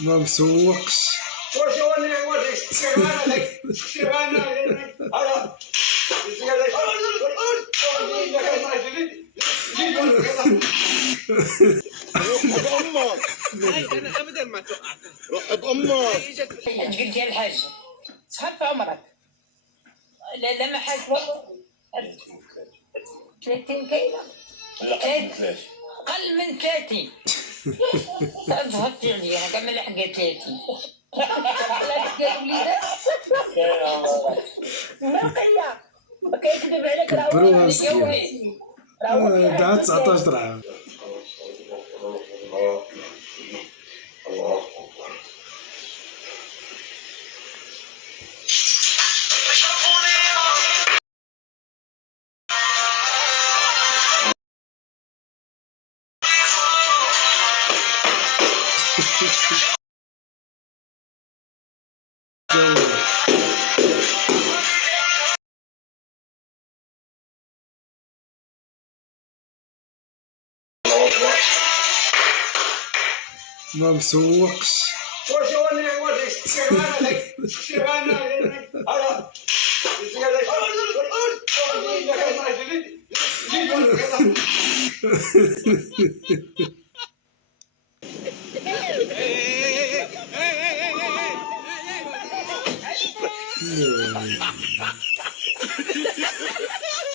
ما مسوقش. واش هو اللي يوريك شي غانا هذا روح بأمك. هاي انا ابدا ما توقعت. روح بأمك. قلت يا الحاج شحال في عمرك؟ لا ما حاج والله 30 كيلو. أقل من 30. تضغطي علي أنا كمل حق 30. قالوا لي لا ما كيكذب عليك كبروا مسكين. دعا 19 عام. ما مسوقش. واش هو اللي يوريك شي غانا هذا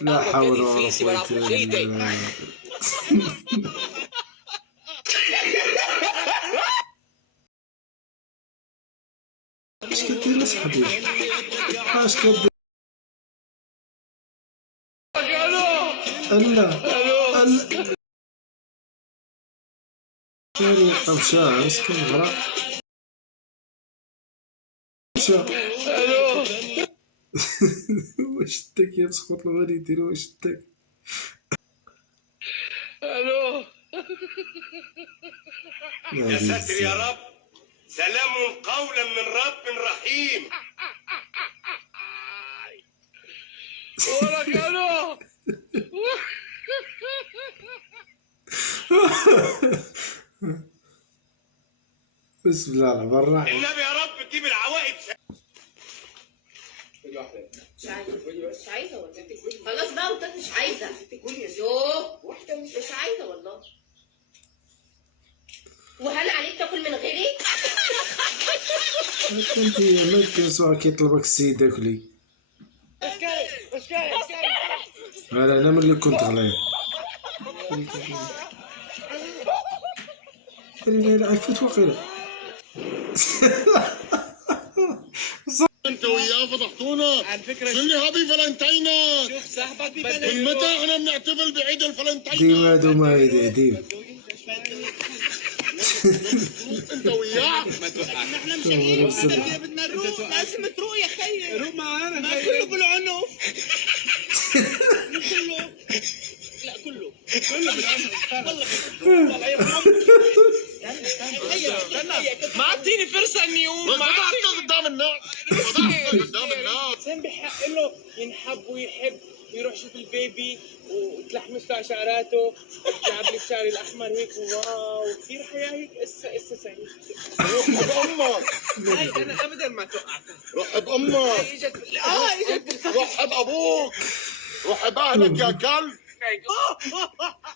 لا حول ولا قوة إلا بالله. اش كدير اصاحبي؟ اش كدير؟ لا كاري مشى مسكين غرق مشى. واش داك يا مسخوط غادي يدير واش داك؟ الو يا ساتر يا رب، سلام قولا من رب رحيم. ولك الو بسم الله الرحمن الرحيم. النبي يا رب تجيب العوائد. مش عايزه والله. خلاص بقى وانت مش عايزه. يوه مش عايزه والله. وهل عليك تاكل من غيري؟ انت ممكن سواء كيطلبك السيد اكلي. انا ملي كنت غليظ. لا عرفت واقيلا. انت وياه فضحتونا. على فكره قل لي هابي فالنتاينات. شوف صاحبك من متى احنا بنحتفل بعيد الفالنتاينات؟ ديما دوما ديما انت وياه ما توقعت. احنا مشغلين بدنا نروح. لازم تروح يا خيي. روح معانا. ما كله بالعنف. كله. لا كله ما اعطيني فرصه اني اقوم. ما فضحته قدام الناس. فضحته قدام الناس. حسين بحق له ينحب ويحب ويروح يشوف البيبي وتلحمس له على شعراته وتلعب لي بشعري الاحمر هيك. واو كثير حياه هيك. اسا سعيد. روح بأمك. هاي انا ابدا ما توقعت. روح بأمك. اجت روح بأبوك. روح بأهلك يا كلب.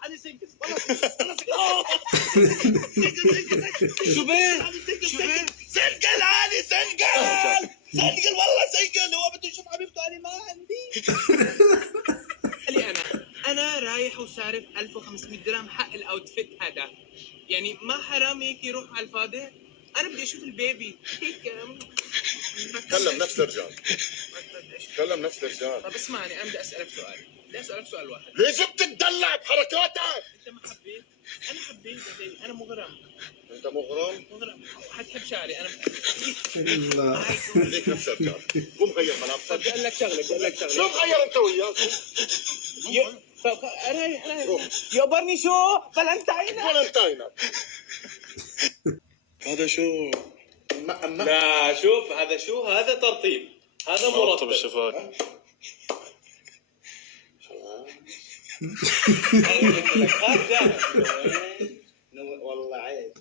انا سنجل شوبير سنجل عادي سنجل والله سنجل. هو بده يشوف حبيبته. انا ما عندي. لي انا رايح وصارف 1500 درهم حق الاوتفيت هذا. يعني ما حرام هيك يروح على الفاضي. انا بدي اشوف البيبي هيك. كلم نفس الرجال. كلم نفس الرجال. طب اسمعني، انا بدي اسالك سؤال واحد. ليش بتتدلع بحركاتك؟ انت ما حبيت؟ انا حبيت. انا مغرم. انت مغرم؟ حتحب شعري انا. الله. ليك نفس الرجال. قوم غير ملابسك. بدي اقول لك شغله شو مغير انت وياه؟ رايح يابرني شو فالنتاينات. هذا شو؟ لا شوف هذا شو، هذا ترطيب، هذا مرطب الشفاك. والله عيب.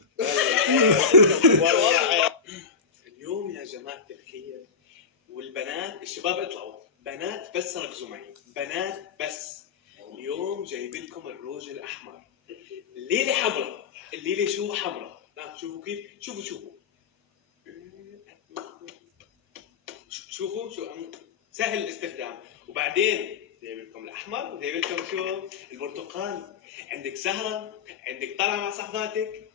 اليوم يا جماعة الخير والبنات الشباب اطلعوا، بنات بس ركزوا معي، بنات بس. اليوم جايب لكم الروج الأحمر، الليلة حمراء، الليلة شو حمراء. شوفوا كيف، شوفوا شو سهل الاستخدام. وبعدين جايب لكم الأحمر وجايب لكم شو البرتقال. عندك سهرة، عندك طلعة مع صحباتك،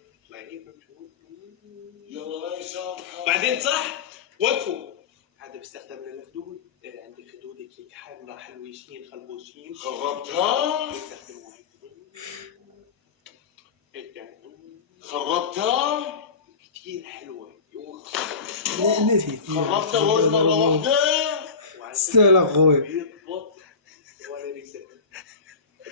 يلا لا يسامحك. بعدين صح وقفوا. هذا بيستخدم للخدود، عندك خدودك هيك حمراء حلويشين خلبوشين خربتها؟ بيستخدموها هيك يعني. خربتها؟ كثير حلوة. نسيت خربتها الروج مرة واحدة؟ تستاهل اخوي. بيضبط ولا ريست،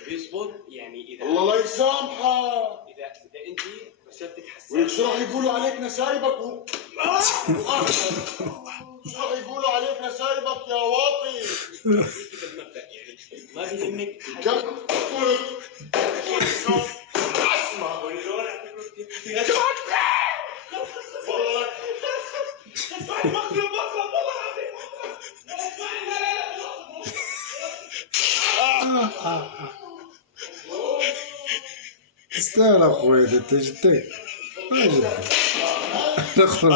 بيزبط يعني. اذا الله لا يسامحك. اذا انت بشرتك ولك شو راح حساسة يقولوا عليك نسايبك شو راح يقولوا عليك نسايبك يا واطي؟ بالمبدأ يعني ما بيهمك اسمع تستاهل اخوي انت جدك ما جدك. الاخر